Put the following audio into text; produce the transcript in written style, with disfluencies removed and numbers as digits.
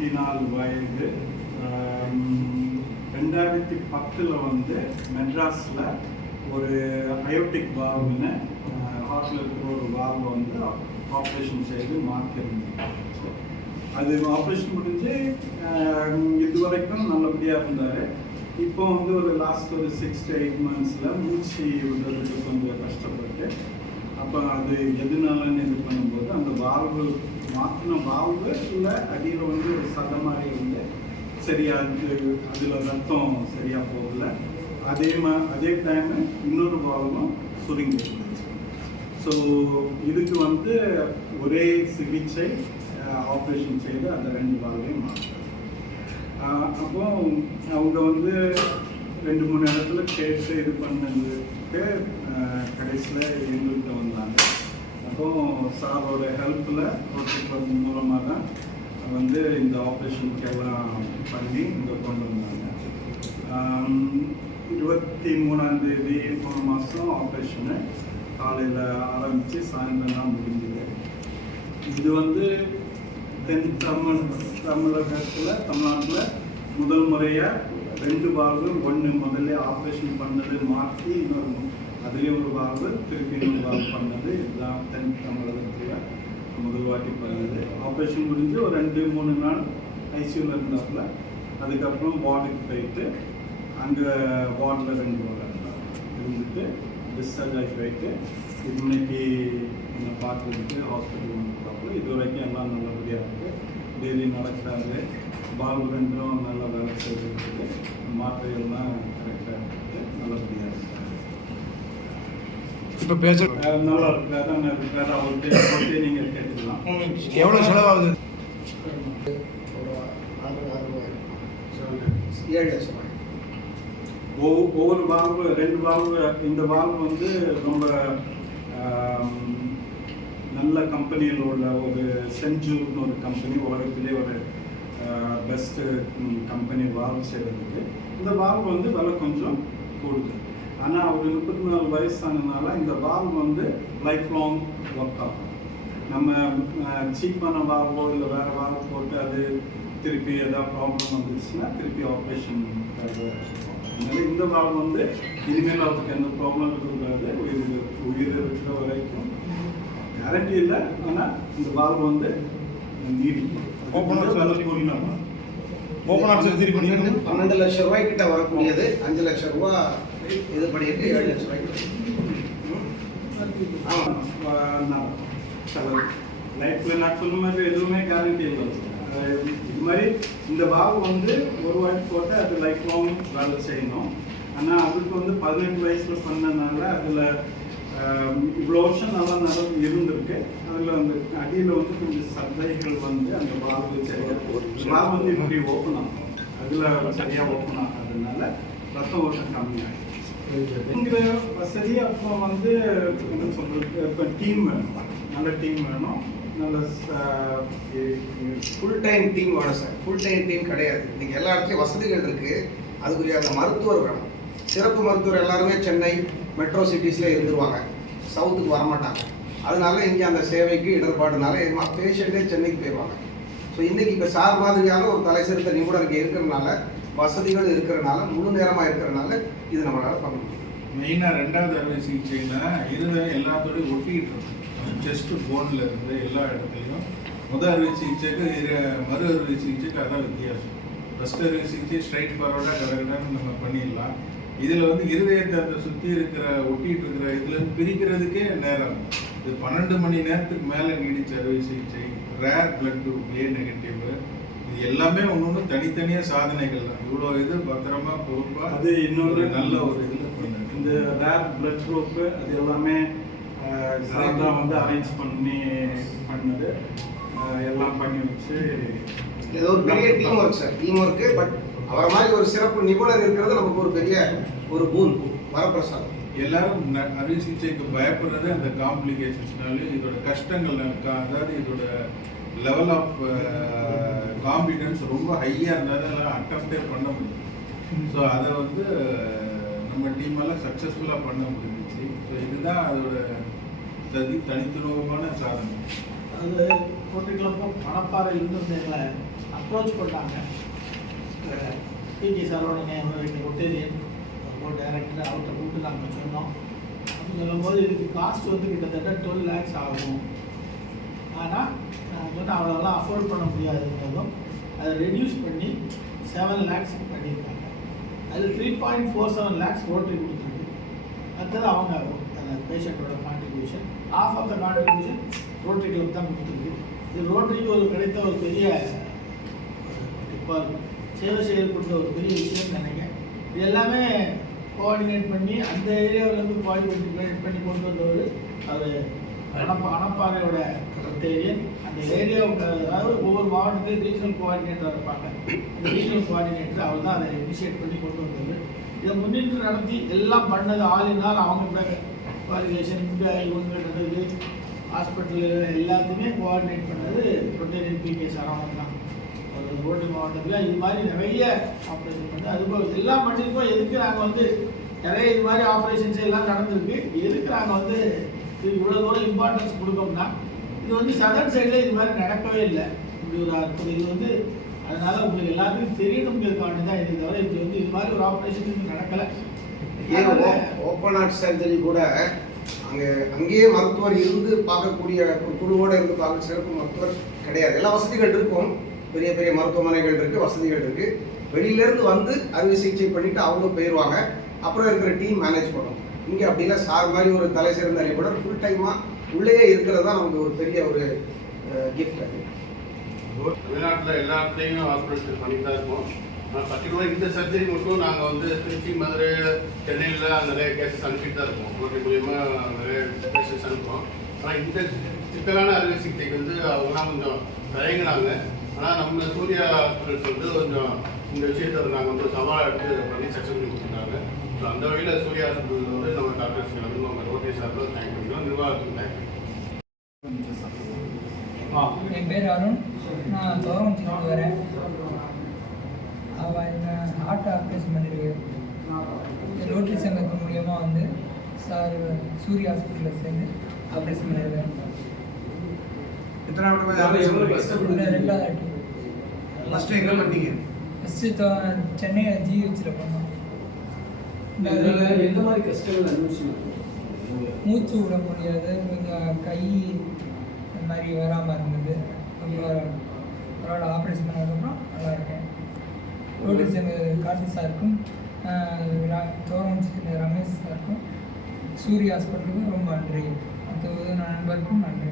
64 வயது. 2010 வந்து மெட்ராஸில் ஒரு அயோட்டிக் வால்வ்னு ஹார்ட்டில் இருக்கிற ஒரு வால்வை வந்து ஆப்ரேஷன் செய்து மாற்றிருந்தோம். அது ஆப்ரேஷன் முடிஞ்சு இதுவரைக்கும் நல்லபடியாக இருந்தார். இப்போ வந்து ஒரு லாஸ்ட் ஒரு 6 to 8 monthஸில் மூச்சு விடுறதுக்கு கொஞ்சம் கஷ்டப்பட்டு, அப்போ அது எதுனாலன்னு இது பண்ணும்போது அந்த வால்வு மாற்றின வால்வு இல்லை அடியில் வந்து ஒரு சதை மாதிரி இருந்து சரியாக அதில் ரத்தம் சரியாக போகல. அதே டைமு இன்னொரு வால்வும் சுருங்கி இருந்துச்சு. ஸோ இதுக்கு வந்து ஒரே சிகிச்சை ஆப்ரேஷன் செய்து அந்த 2 வால்வையும் மாற்றாங்க. அப்போ அவங்க வந்து 2-3 இடத்துல கேட்டு இது பண்ணதுக்கு கடைசியில் எங்கள்கிட்ட வந்தாங்க. அப்போ சாரோட ஹெல்ப்பில் ஒருத்தர் மூலமாக தான் வந்து இந்த ஆப்ரேஷனுக்கு எல்லாம் பண்ணி இங்கே கொண்டு வந்தாங்க. 23ஆம் தேதி போன மாதம் ஆப்ரேஷனு காலையில் ஆரம்பித்து சாயந்தரம் தான் முடிஞ்சது. இது வந்து தமிழ்நாட்டில் முதல் முறையாக 2 வால்வு, ஒன்று முதல்ல ஆப்ரேஷன் பண்ணது மாற்றி இன்னொரு அதுலேயும் ஒரு வால்வு திருப்பி இன்னொரு வால்வு பண்ணது. இதுதான் தமிழகத்தில் முதல் வாட்டி பண்ணது. ஆப்ரேஷன் முடிஞ்சு ஒரு 2-3 நாள் ஐசியூவில் இருந்தாப்புல. அதுக்கப்புறம் வார்டுக்கு போயிட்டு அங்கே வார்டில் 2 வாரம் இருந்துட்டு டிஸ்சார்ஜ் ஆகி போயிட்டு இன்னைக்கு என்னை பார்க்குறதுக்கு ஹாஸ்பிட்டல் வந்துருக்காப்புல. இது வரைக்கும் எல்லாம் நல்லபடியாக இருக்குது. டெய்லி நடக்கிறாரு. வால்வு 2ம் நல்லா வேலை செய்யறதுக்கு மாத்திரைகள்லாம் கரெக்டாக இருக்குது. நல்லபடியாக இருக்காரு. இப்போ பேச நல்லா இருக்காரு. அவர்கிட்ட நீங்கள் கேட்டுக்கலாம். எவ்வளோ செலவாகுது? ஒவ்வொரு வால்வு 2 வால்வு. இந்த வால்வு வந்து ரொம்ப நல்ல கம்பெனியில் உள்ள ஒரு செஞ்சூர்னு ஒரு கம்பெனி, உலகத்திலே ஒரு பெஸ்ட்டு கம்பெனி வால்வு செய்கிறதுக்கு. இந்த வால்வு வந்து விலை கொஞ்சம் கூடுது. ஆனால் அவர் 34 வயசானதுனால இந்த வால்வு வந்து லைஃப் லாங் ஒர்க் ஆகும். நம்ம சீப்பான வால்வோ இல்லை வேறு வால்வு போட்டு அது திருப்பி ஏதாவது ப்ராப்ளம் வந்துச்சுன்னா திருப்பி ஆப்ரேஷன் அதனால இந்த வால்வு வந்து இனிமேல் அவருக்கு எந்த ப்ராப்ளம் இருக்கக்கூடாது. உயிர் இருக்கிற வரைக்கும் கேரண்டி இல்லை. ஆனால் இந்த வால்வு வந்து நீடிக்கும். ஓப்பன் ஹார்ட் சர்ஜரி பண்ணி 12 லட்சம் ரூபாய் கிட்ட வரக்கூடியது 5 லட்சம் ரூபா இது பண்ணிட்டு 7 லட்சம் ரூபாய்க்கு லைஃப்பில் நான் சொல்ல மாதிரி எதுவுமே கேரண்டி இல்லை. இது மாதிரி இந்த வால்வு வந்து ஒரு வாட்டி போட்டு அது லைஃப் லாங் வேலை செய்யணும். ஆனால் அதுக்கு வந்து 18 வயசில் பண்ணனால அதில் இவ்வளோ வருஷம் நல்லா இருந்திருக்கு. அதில் அந்த அடியில் வந்து கொஞ்சம் சந்தைகள் வந்து அந்த வால்வு வால்வு வந்து இப்படி ஓப்பன் ஆகும். அதில் சரியாக ஓப்பன் ஆகாததுனால ரத்தம் ஓட்டம் கம்மியாகும். இங்கிற வசதி அப்புறம் வந்து என்ன சொல்கிறது, இப்போ டீம் வேணும், நல்ல டீம் வேணும். நல்ல ஃபுல் டைம் டீம் வேணும் சார். ஃபுல் டைம் டீம் கிடையாது. இன்றைக்கி எல்லா இடத்துலையும் வசதிகள் இருக்குது. அதுக்குரிய அந்த மருத்துவர் வேணும். சிறப்பு மருத்துவர் எல்லாருமே சென்னை மெட்ரோ சிட்டிஸில் இருந்துருவாங்க, சவுத்துக்கு வரமாட்டாங்க. அதனால இங்கே அந்த சேவைக்கு இடர்பாடுனால பேஷண்ட்டே சென்னைக்கு போயிடுவாங்க. ஸோ இன்றைக்கி இப்போ சார் மாதிரியான ஒரு தலை சிறந்த நிபுணர் இங்கே இருக்கிறதுனால, வசதிகள் இருக்கிறனால, முழு நேரமாக இருக்கிறனால இது நம்மளால் பண்ண முடியும். மெயினாக 2வது அறுவை சிகிச்சைனா இருதயம் எல்லாத்தோடையும் ஒட்டிக்கிட்டு இருக்கும். செஸ்ட்டு போனில் இருந்து எல்லா இடத்துலையும் முதல் அறுவை சிகிச்சைக்கு மறு அறுவை சிகிச்சைக்கு அதான் வித்தியாசம். ஃபஸ்ட் அறுவை சிகிச்சை ஸ்ட்ரைட் ஃபார்வர்டாக கடகடன்னு நம்ம பண்ணிடலாம். இதில் வந்து இருதயத்தை அந்த சுற்றி இருக்கிற ஒட்டிகிட்டு இருக்கிற இதுலேருந்து பிரிக்கிறதுக்கே நேரம். இது 12 மணி நேரத்துக்கு மேலே நீடிச்ச அறுவை சிகிச்சை. Rare blood group A negative. இது எல்லாமே ஒன்று தனித்தனியாக சாதனைகள் தான். இவ்வளோ இது பத்திரமா பொறுப்பாக அது இன்னொரு நல்ல ஒரு இதில் பண்ணது. இந்த ரேர் பிளட் குரூப்பு அது எல்லாமே தான் வந்து அரேஞ்ச் பண்ணது எல்லாம் பண்ணி வச்சு ஏதோ ஒரு பெரிய team work sir. Team work. But அவரை மாதிரி ஒரு சிறப்பு நிபுணர் இருக்கிறது நமக்கு ஒரு பெரிய ஒரு பூன் வரப்பிரசாதம். எல்லாரும் அறுவை சிகிச்சைக்கு பயப்படுறது அந்த காம்ப்ளிகேஷன்ஸ்னாலும் இதோட கஷ்டங்கள், அதாவது இதோட லெவல் ஆஃப் காம்பிடன்ஸ் ரொம்ப ஹையாக இருந்தாலும் அட்டம்ப்டே பண்ண முடியும். ஸோ அதை வந்து நம்ம டீமெல்லாம் சக்ஸஸ்ஃபுல்லாக பண்ண முடிஞ்சிச்சு. ஸோ இதுதான் அதோட தனித்துவமான சாதனை. அது ரோட்டரி கிளப்பும் மணப்பாறையிலிருந்து எங்களை அப்ரோச் பண்ணாங்க. பிகே சரவணனே எங்கள் ரொட்டேரியன் டைரக்டர் அவர்கிட்ட கூப்பிட்டு நாங்கள் சொன்னோம். அப்படி சொல்லும்போது இதுக்கு காஸ்ட் வந்து கிட்டத்தட்ட 12 lakhs ஆகும். ஆனால் நான் சொன்னால் அவ்வளோலாம் அஃபோர்ட் பண்ண முடியாதுங்கிறதும் அதை ரெடியூஸ் பண்ணி 7 lakhs பண்ணியிருக்காங்க. அதில் 3.47 lakhs ரோட்டரி கொடுத்துருக்கு. அடுத்தது அவங்க அந்த பேஷண்ட்டோட contribution, half of the contribution rotary club தான் கொடுத்துருக்கு. இது ரோட்டரிக்கு ஒரு கிடைத்த ஒரு பெரிய இப்போ சேவை செய்யக்கூடிய ஒரு பெரிய விஷயம்னு நினைக்கிறேன். இது எல்லாமே கோஆர்டினேட் பண்ணி அந்த ஏரியாவிலேருந்து கோஆர்டினேட் பண்ணி கொண்டு வந்தவர் அவர் அணப்பாறையோட ரொட்டேரியன். அந்த ஏரியாவுக்கு அதாவது ஒவ்வொரு மாவட்டத்திலும் ரீஜனல் கோஆர்டினேட்டர் இருப்பாங்க. அந்த ரீஜனல் கோஆர்டினேட்டர் அவர் தான் அதை இனிஷியேட் பண்ணி கொண்டு வந்தவர். இதை முன்னின்று நடத்தி எல்லாம் பண்ணது ஆளினால் அவங்க குவாலிஃபிகேஷன் இங்கே இவங்க இது ஹாஸ்பிட்டலில் எல்லாத்தையுமே கோஆர்டினேட் பண்ணது ரொட்டேரியன் பிகே சரவணன் தான். ஒரு ரோட்டரி மாவட்டத்தில் இது மாதிரி நிறைய ஆப்ரேஷன் பண்ணி அதுபோல் எல்லாம் பண்ணியிருக்கோம். எதுக்கு நாங்கள் வந்து நிறைய இது மாதிரி ஆப்ரேஷன்ஸ் எல்லாம் நடந்திருக்கு. எதுக்கு நாங்கள் வந்து இது இவ்வளோ தூரம் இம்பார்ட்டன்ஸ் கொடுக்கோம்னா இது வந்து சதர்ன் சைடில் இது மாதிரி நடக்கவே இல்லை. இப்படி ஒரு அற்புதம் இது வந்து அதனால் உங்களுக்கு எல்லாத்துக்கும் தெரியணுங்கிறதுக்காண்டி தான் இது தவிர இப்படி வந்து இது மாதிரி ஒரு ஆப்ரேஷன் நடக்கலை. ஓப்பன் ஹார்ட் சர்ஜரி கூட அங்கேயே மருத்துவர் இருந்து பார்க்கக்கூடிய ஒரு குழுவோடு இருந்து பார்க்க சிறப்பு மருத்துவர் கிடையாது. எல்லா வசதிகள் இருக்கும், பெரிய பெரிய மருத்துவமனைகள் இருக்குது, வசதிகள் இருக்குது. வெளியிலேருந்து வந்து அறுவை சிகிச்சை பண்ணிவிட்டு அவங்க போயிடுவாங்க. அப்புறம் இருக்கிற டீம் மேனேஜ் பண்ணும். இங்கே அப்படிலாம் சார் மாதிரி ஒரு தலை சிறந்த அறிவுடன் ஃபுல் டைமாக உள்ளே இருக்கிறது தான் நமக்கு ஒரு பெரிய ஒரு கிஃப்ட். அது தமிழ்நாட்டில் எல்லா இடத்துலையும் ஆப்ரேஷன் பண்ணிட்டு தான் இருக்கோம். ஆனால் பர்டிகுலராக இந்த சர்ஜரி மட்டும் நாங்கள் வந்து திருச்சி, மதுரை, சென்னையில் நிறைய கேசஸ் அனுப்பிட்டு தான் இருக்கோம். ரோட்டரி மூலியமாக நிறைய கேசஸ் அனுப்புவோம். ஆனால் இந்த சிக்கலான அறுவை சிகிச்சைக்கு வந்து அவங்களாம் கொஞ்சம் தயங்கினாங்க. ஆனால் நம்ம சூர்யா ஹாஸ்பிட்டல்ஸ் வந்து கொஞ்சம் இந்த விஷயத்தை நாங்கள் வந்து சவாலாக எடுத்து பண்ணி சக்ஸஸ் பண்ணி கொடுத்துருக்காங்க. ஸோ அந்த வகையில் சூர்யா ஹாஸ்பிட்டல் வந்து நம்ம டாக்டர்ஸ் வந்து நம்ம ரோட்டரி சார்பில் தேங்க் பண்ணிக்கிறோம், நிர்வாகத்துக்கு தேங்க் பண்ணிக்கிறோம். என் பேர் அருண், நான் கவர்மெண்ட் வரேன். அவள் என்ன ஹார்ட் ஆப்ரேஷன் பண்ணிருக்கு. ரோட்டரி சங்கத்து மூலியமாக வந்து சார் சூர்யா ஹாஸ்பிட்டலில் சேர்ந்து ஆப்ரேஷன் பண்ணியிருக்கேன். ரெண்டாவது ஃபஸ்ட்டு எங்கே பண்ணீங்க? ஃபஸ்ட்டு சென்னை ஜிஹெச்சில் பண்ணோம். எந்த மாதிரி கஷ்டங்கள் அனுபவிச்சு? மூச்சு விட முடியாது, கொஞ்சம் கை இந்த மாதிரி வராமல் இருந்தது. அப்புறம் அவரோட ஆப்ரேஷன் பண்ணதுக்கப்புறம் நல்லா இருக்கேன். ரோட்டரி சங்க கார்த்தி சாருக்கும் கவர்மெண்ட் ரமேஷ் சாருக்கும் சூர்யா ஹாஸ்பிட்டலுக்கும் ரொம்ப நன்றி. மற்ற நண்பருக்கும் நன்றி.